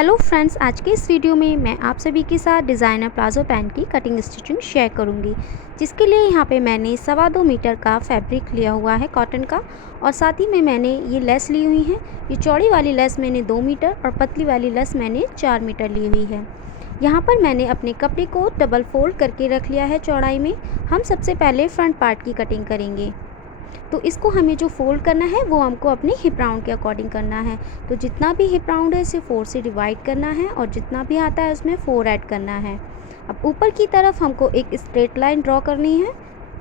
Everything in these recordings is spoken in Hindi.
हेलो फ्रेंड्स, आज के इस वीडियो में मैं आप सभी के साथ डिज़ाइनर प्लाजो पैंट की कटिंग स्टिचिंग शेयर करूंगी, जिसके लिए यहाँ पे मैंने 2.25 मीटर का फैब्रिक लिया हुआ है कॉटन का। और साथ ही में मैंने ये लेस ली हुई है। ये चौड़ी वाली लेस मैंने 2 मीटर और पतली वाली लेस मैंने 4 मीटर ली हुई है। यहाँ पर मैंने अपने कपड़े को डबल फोल्ड करके रख लिया है चौड़ाई में। हम सबसे पहले फ्रंट पार्ट की कटिंग करेंगे, तो इसको हमें जो फोल्ड करना है वो हमको अपने हिप राउंड के अकॉर्डिंग करना है। तो जितना भी हिप राउंड है इसे 4 से डिवाइड करना है और जितना भी आता है उसमें 4 ऐड करना है। अब ऊपर की तरफ हमको एक स्ट्रेट लाइन ड्रॉ करनी है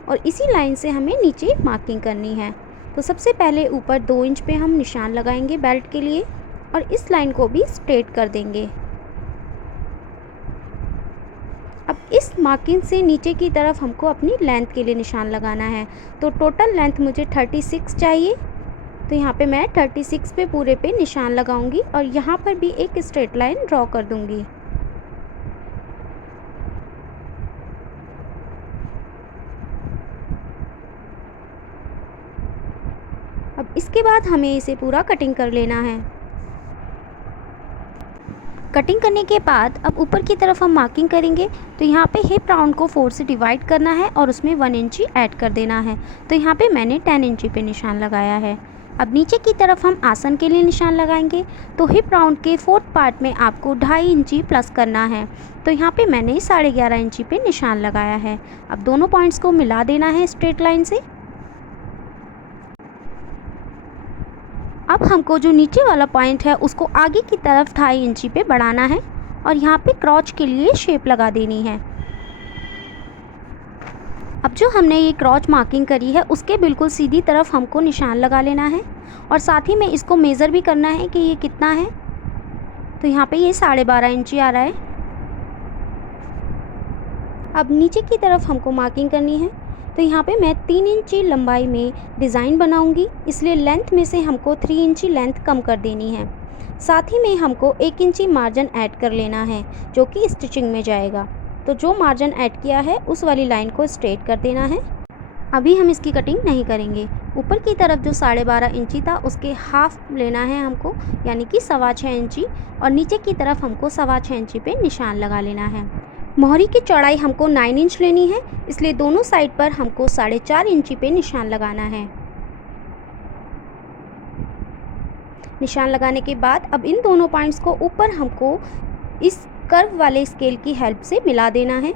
और इसी लाइन से हमें नीचे मार्किंग करनी है। तो सबसे पहले ऊपर 2 इंच पे हम निशान लगाएंगे बेल्ट के लिए और इस लाइन को भी स्ट्रेट कर देंगे। अब इस मार्किंग से नीचे की तरफ हमको अपनी लेंथ के लिए निशान लगाना है। तो टोटल लेंथ मुझे 36 चाहिए। तो यहाँ पे मैं 36 पे पूरे पे निशान लगाऊंगी और यहाँ पर भी एक स्ट्रेट लाइन ड्रॉ कर दूंगी। अब इसके बाद हमें इसे पूरा कटिंग कर लेना है। कटिंग करने के बाद अब ऊपर की तरफ हम मार्किंग करेंगे। तो यहाँ पे हिप राउंड को 4 से डिवाइड करना है और उसमें 1 इंची ऐड कर देना है। तो यहाँ पे मैंने 10 इंची पे निशान लगाया है। अब नीचे की तरफ हम आसन के लिए निशान लगाएंगे। तो हिप राउंड के 4th पार्ट में आपको 2.5 इंची प्लस करना है। तो यहाँ पे मैंने 11.5 इंची पे निशान लगाया है। अब दोनों पॉइंट्स को मिला देना है स्ट्रेट लाइन से। अब हमको जो नीचे वाला पॉइंट है उसको आगे की तरफ 2.5 इंची पे बढ़ाना है और यहाँ पे क्रॉच के लिए शेप लगा देनी है। अब जो हमने ये क्रॉच मार्किंग करी है उसके बिल्कुल सीधी तरफ हमको निशान लगा लेना है और साथ ही में इसको मेज़र भी करना है कि ये कितना है। तो यहाँ पे ये 12.5 इंची आ रहा है। अब नीचे की तरफ हमको मार्किंग करनी है। तो यहाँ पे मैं 3 इंची लंबाई में डिज़ाइन बनाऊंगी, इसलिए लेंथ में से हमको 3 इंची लेंथ कम कर देनी है। साथ ही में हमको 1 इंची मार्जिन ऐड कर लेना है जो कि स्टिचिंग में जाएगा। तो जो मार्जिन ऐड किया है उस वाली लाइन को स्ट्रेट कर देना है। अभी हम इसकी कटिंग नहीं करेंगे। ऊपर की तरफ जो 12.5 इंची था उसके हाफ लेना है हमको, यानी कि 6.25 इंची, और नीचे की तरफ हमको 6.25 इंची पे निशान लगा लेना है। मोहरी की चौड़ाई हमको 9 इंच लेनी है, इसलिए दोनों साइड पर हमको 4.5 इंची पे निशान लगाना है। निशान लगाने के बाद अब इन दोनों पॉइंट्स को ऊपर हमको इस कर्व वाले स्केल की हेल्प से मिला देना है।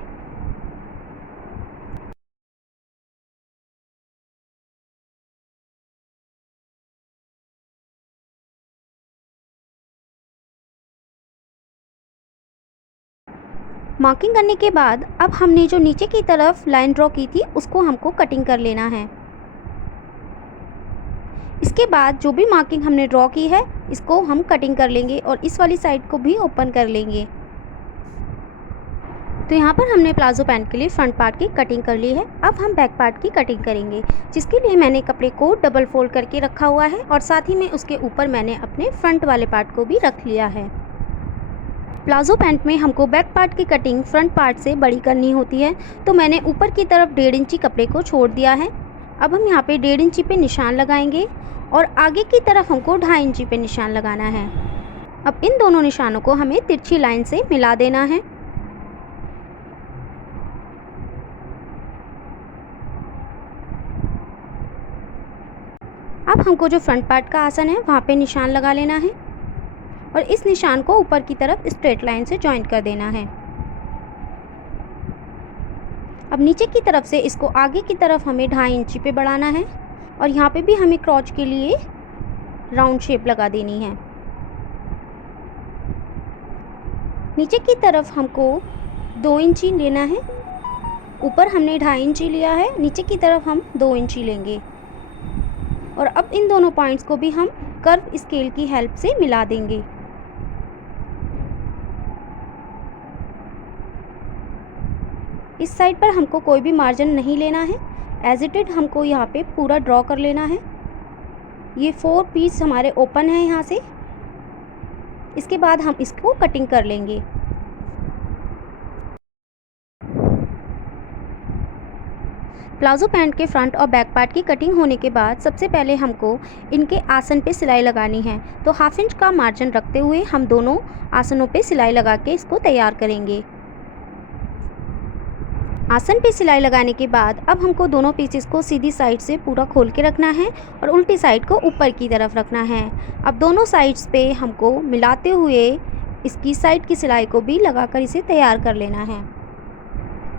मार्किंग करने के बाद अब हमने जो नीचे की तरफ लाइन ड्रॉ की थी उसको हमको कटिंग कर लेना है। इसके बाद जो भी मार्किंग हमने ड्रॉ की है इसको हम कटिंग कर लेंगे और इस वाली साइड को भी ओपन कर लेंगे। तो यहाँ पर हमने प्लाजो पैंट के लिए फ्रंट पार्ट की कटिंग कर ली है। अब हम बैक पार्ट की कटिंग करेंगे, जिसके लिए मैंने कपड़े को डबल फोल्ड करके रखा हुआ है और साथ ही में उसके ऊपर मैंने अपने फ्रंट वाले पार्ट को भी रख लिया है। प्लाजो पैंट में हमको बैक पार्ट की कटिंग फ्रंट पार्ट से बड़ी करनी होती है, तो मैंने ऊपर की तरफ 1.5 इंची कपड़े को छोड़ दिया है। अब हम यहाँ पे 1.5 इंची पे निशान लगाएंगे और आगे की तरफ हमको 2.5 इंची पे निशान लगाना है। अब इन दोनों निशानों को हमें तिरछी लाइन से मिला देना है। अब हमको जो फ्रंट पार्ट का आसन है वहाँ पे निशान लगा लेना है और इस निशान को ऊपर की तरफ स्ट्रेट लाइन से जॉइंट कर देना है। अब नीचे की तरफ से इसको आगे की तरफ हमें 2.5 इंची पे बढ़ाना है और यहाँ पे भी हमें क्रॉच के लिए राउंड शेप लगा देनी है। नीचे की तरफ हमको 2 इंची लेना है। ऊपर हमने 2.5 इंची लिया है, नीचे की तरफ हम 2 इंची लेंगे और अब इन दोनों पॉइंट्स को भी हम कर्व स्केल की हेल्प से मिला देंगे। इस साइड पर हमको कोई भी मार्जिन नहीं लेना है, एज इट इज हमको यहाँ पे पूरा ड्रॉ कर लेना है। ये 4 पीस हमारे ओपन है यहाँ से। इसके बाद हम इसको कटिंग कर लेंगे। प्लाज़ो पैंट के फ्रंट और बैक पार्ट की कटिंग होने के बाद सबसे पहले हमको इनके आसन पे सिलाई लगानी है। तो हाफ इंच का मार्जिन रखते हुए हम दोनों आसनों पे सिलाई लगा के इसको तैयार करेंगे। आसन पे सिलाई लगाने के बाद अब हमको दोनों पीसेस को सीधी साइड से पूरा खोल के रखना है और उल्टी साइड को ऊपर की तरफ रखना है। अब दोनों साइड्स पे हमको मिलाते हुए इसकी साइड की सिलाई को भी लगाकर इसे तैयार कर लेना है।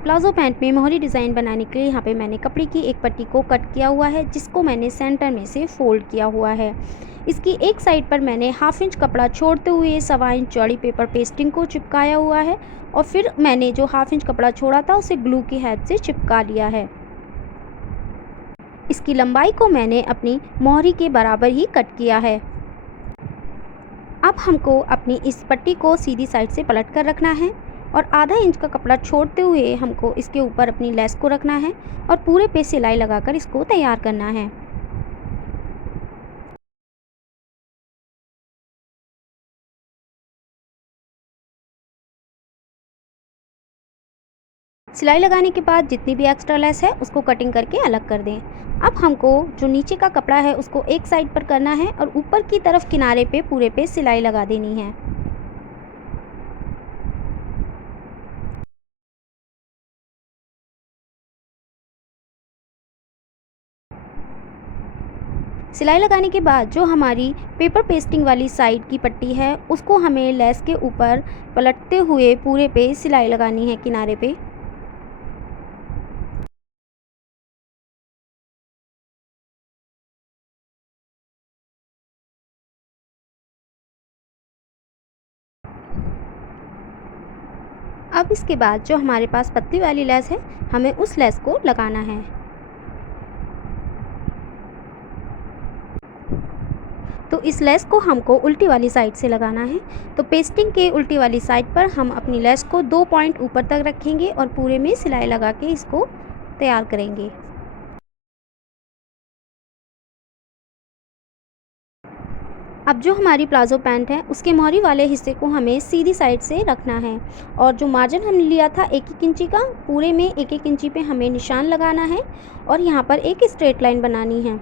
प्लाज़ो पैंट में मोहरी डिज़ाइन बनाने के लिए यहाँ पे मैंने कपड़े की एक पट्टी को कट किया हुआ है, जिसको मैंने सेंटर में से फोल्ड किया हुआ है। इसकी एक साइड पर मैंने हाफ इंच कपड़ा छोड़ते हुए 1.25 इंच चौड़ी पेपर पेस्टिंग को चिपकाया हुआ है और फिर मैंने जो हाफ इंच कपड़ा छोड़ा था उसे ग्लू की हेल्प से चिपका लिया है। इसकी लंबाई को मैंने अपनी मोहरी के बराबर ही कट किया है। अब हमको अपनी इस पट्टी को सीधी साइड से पलट कर रखना है और आधा इंच का कपड़ा छोड़ते हुए हमको इसके ऊपर अपनी लेस को रखना है और पूरे पे सिलाई लगाकर इसको तैयार करना है। सिलाई लगाने के बाद जितनी भी एक्स्ट्रा लेस है उसको कटिंग करके अलग कर दें। अब हमको जो नीचे का कपड़ा है उसको एक साइड पर करना है और ऊपर की तरफ किनारे पे पूरे पे सिलाई लगा देनी है। सिलाई लगाने के बाद जो हमारी पेपर पेस्टिंग वाली साइड की पट्टी है उसको हमें लेस के ऊपर पलटते हुए पूरे पे सिलाई लगानी है किनारे पे। अब इसके बाद जो हमारे पास पतली वाली लेस है हमें उस लेस को लगाना है। तो इस लेस को हमको उल्टी वाली साइड से लगाना है। तो पेस्टिंग के उल्टी वाली साइड पर हम अपनी लेस को 2 पॉइंट ऊपर तक रखेंगे और पूरे में सिलाई लगा के इसको तैयार करेंगे। अब जो हमारी प्लाज़ो पैंट है उसके मोहरी वाले हिस्से को हमें सीधी साइड से रखना है और जो मार्जिन हमने लिया था 1-1 इंची का, पूरे में 1-1 इंची पे हमें निशान लगाना है और यहाँ पर एक स्ट्रेट लाइन बनानी है।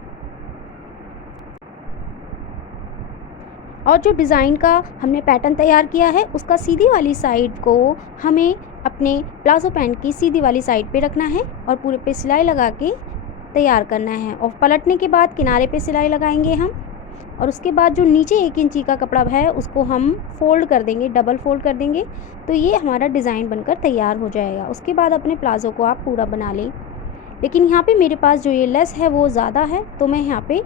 और जो डिज़ाइन का हमने पैटर्न तैयार किया है उसका सीधी वाली साइड को हमें अपने प्लाज़ो पैंट की सीधी वाली साइड पे रखना है और पूरे पे सिलाई लगा के तैयार करना है। और पलटने के बाद किनारे पे सिलाई लगाएंगे हम और उसके बाद जो नीचे 1 इंची का कपड़ा है उसको हम फोल्ड कर देंगे, डबल फोल्ड कर देंगे। तो ये हमारा डिज़ाइन बनकर तैयार हो जाएगा। उसके बाद अपने प्लाज़ो को आप पूरा बना लें। लेकिन यहाँ पे मेरे पास जो ये लेस है वो ज़्यादा है तो मैं यहाँ पे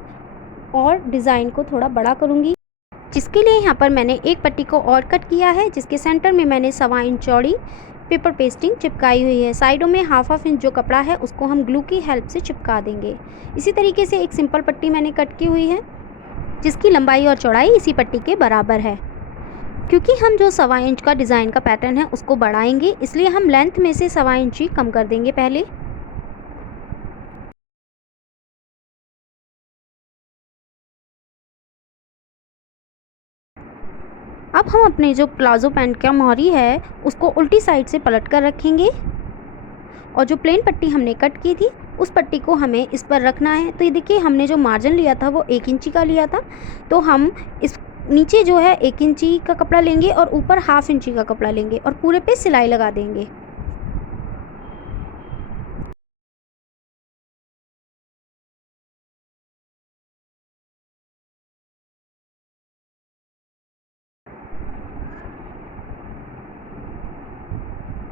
और डिज़ाइन को थोड़ा बड़ा करूँगी, जिसके लिए यहाँ पर मैंने एक पट्टी को और कट किया है, जिसके सेंटर में मैंने 1.25 इंच चौड़ी पेपर पेस्टिंग चिपकाई हुई है। साइडों में हाफ इंच जो कपड़ा है उसको हम ग्लू की हेल्प से चिपका देंगे। इसी तरीके से एक सिंपल पट्टी मैंने कट की हुई है जिसकी लंबाई और चौड़ाई इसी पट्टी के बराबर है। क्योंकि हम जो 1.25 इंच का डिज़ाइन का पैटर्न है उसको बढ़ाएंगे, इसलिए हम लेंथ में से 1.25 इंच ही कम कर देंगे पहले। अब हम अपने जो प्लाज़ो पैंट का मोहरी है उसको उल्टी साइड से पलट कर रखेंगे और जो प्लेन पट्टी हमने कट की थी उस पट्टी को हमें इस पर रखना है। तो ये देखिए हमने जो मार्जिन लिया था वो 1 इंची का लिया था, तो हम इस नीचे जो है 1 इंची का कपड़ा लेंगे और ऊपर हाफ इंची का कपड़ा लेंगे और पूरे पे सिलाई लगा देंगे।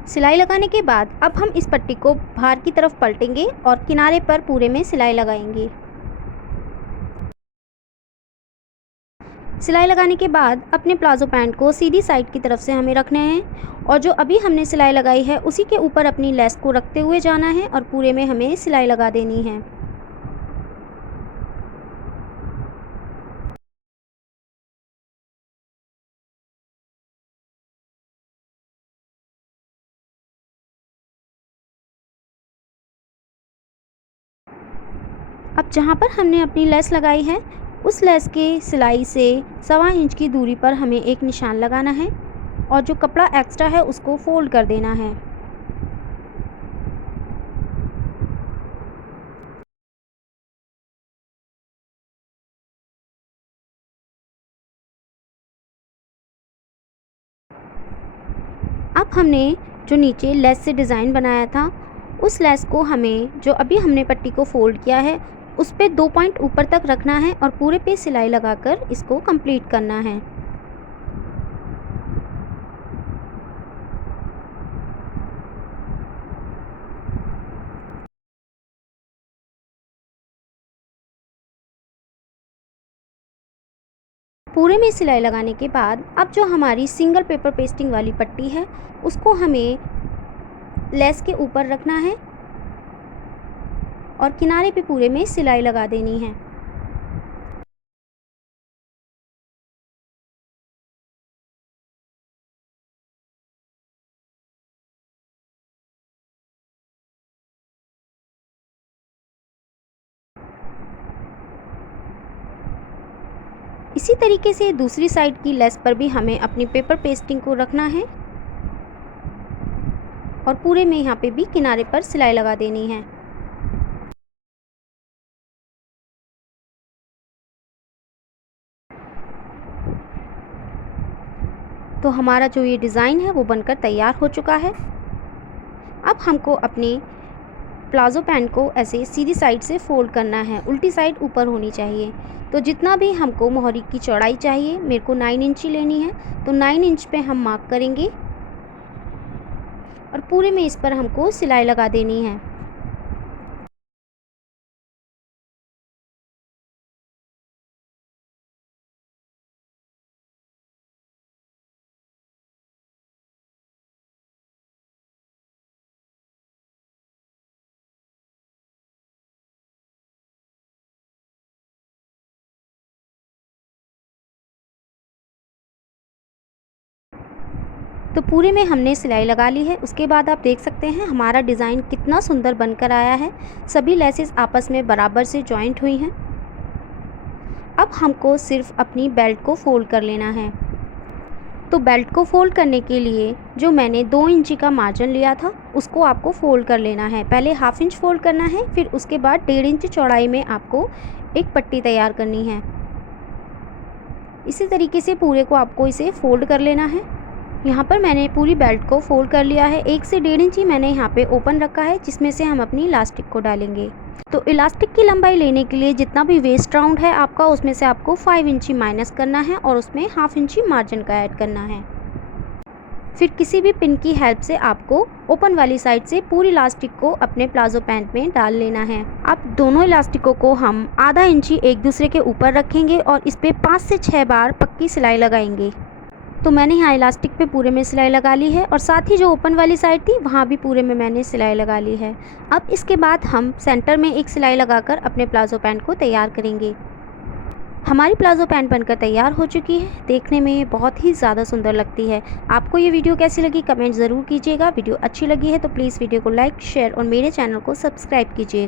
सिलाई लगाने के बाद अब हम इस पट्टी को बाहर की तरफ पलटेंगे और किनारे पर पूरे में सिलाई लगाएंगे। सिलाई लगाने के बाद अपने प्लाज़ो पैंट को सीधी साइड की तरफ से हमें रखने हैं और जो अभी हमने सिलाई लगाई है उसी के ऊपर अपनी लेस को रखते हुए जाना है और पूरे में हमें सिलाई लगा देनी है। अब जहाँ पर हमने अपनी लेस लगाई है उस लेस के सिलाई से 1.25 इंच की दूरी पर हमें एक निशान लगाना है और जो कपड़ा एक्स्ट्रा है उसको फोल्ड कर देना है। अब हमने जो नीचे लेस से डिज़ाइन बनाया था, उस लेस को हमें जो अभी हमने पट्टी को फ़ोल्ड किया है उस पे 2 पॉइंट ऊपर तक रखना है और पूरे पे सिलाई लगाकर इसको कंप्लीट करना है। पूरे में सिलाई लगाने के बाद अब जो हमारी सिंगल पेपर पेस्टिंग वाली पट्टी है उसको हमें लेस के ऊपर रखना है और किनारे पे पूरे में सिलाई लगा देनी है। इसी तरीके से दूसरी साइड की लेस पर भी हमें अपनी पेपर पेस्टिंग को रखना है और पूरे में यहाँ पे भी किनारे पर सिलाई लगा देनी है। तो हमारा जो ये डिज़ाइन है वो बनकर तैयार हो चुका है। अब हमको अपने प्लाज़ो पैंट को ऐसे सीधी साइड से फ़ोल्ड करना है, उल्टी साइड ऊपर होनी चाहिए। तो जितना भी हमको मोहरी की चौड़ाई चाहिए, मेरे को 9 इंच लेनी है, तो 9 इंच पे हम मार्क करेंगे और पूरे में इस पर हमको सिलाई लगा देनी है। तो पूरे में हमने सिलाई लगा ली है। उसके बाद आप देख सकते हैं हमारा डिज़ाइन कितना सुंदर बनकर आया है। सभी लेसेस आपस में बराबर से जॉइंट हुई हैं। अब हमको सिर्फ अपनी बेल्ट को फ़ोल्ड कर लेना है। तो बेल्ट को फ़ोल्ड करने के लिए जो मैंने 2 इंची का मार्जिन लिया था उसको आपको फ़ोल्ड कर लेना है। पहले हाफ इंच फ़ोल्ड करना है, फिर उसके बाद 1.5 इंच चौड़ाई में आपको एक पट्टी तैयार करनी है। इसी तरीके से पूरे को आपको इसे फ़ोल्ड कर लेना है। यहाँ पर मैंने पूरी बेल्ट को फ़ोल्ड कर लिया है। 1 से 1.5 इंच ही मैंने यहाँ पे ओपन रखा है जिसमें से हम अपनी इलास्टिक को डालेंगे। तो इलास्टिक की लंबाई लेने के लिए जितना भी वेस्ट राउंड है आपका उसमें से आपको 5 इंची माइनस करना है और उसमें हाफ इंची मार्जिन का ऐड करना है। फिर किसी भी पिन की हेल्प से आपको ओपन वाली साइड से पूरी इलास्टिक को अपने प्लाज़ो पैंट में डाल लेना है। अब दोनों इलास्टिकों को हम आधा इंची एक दूसरे के ऊपर रखेंगे और इस पर 5 से 6 बार पक्की सिलाई लगाएंगे। तो मैंने यहाँ इलास्टिक पे पूरे में सिलाई लगा ली है और साथ ही जो ओपन वाली साइड थी वहाँ भी पूरे में मैंने सिलाई लगा ली है। अब इसके बाद हम सेंटर में एक सिलाई लगाकर अपने प्लाज़ो पैंट को तैयार करेंगे। हमारी प्लाज़ो पैंट बनकर तैयार हो चुकी है। देखने में बहुत ही ज़्यादा सुंदर लगती है। आपको ये वीडियो कैसी लगी कमेंट ज़रूर कीजिएगा। वीडियो अच्छी लगी है तो प्लीज़ वीडियो को लाइक, शेयर और मेरे चैनल को सब्सक्राइब कीजिएगा।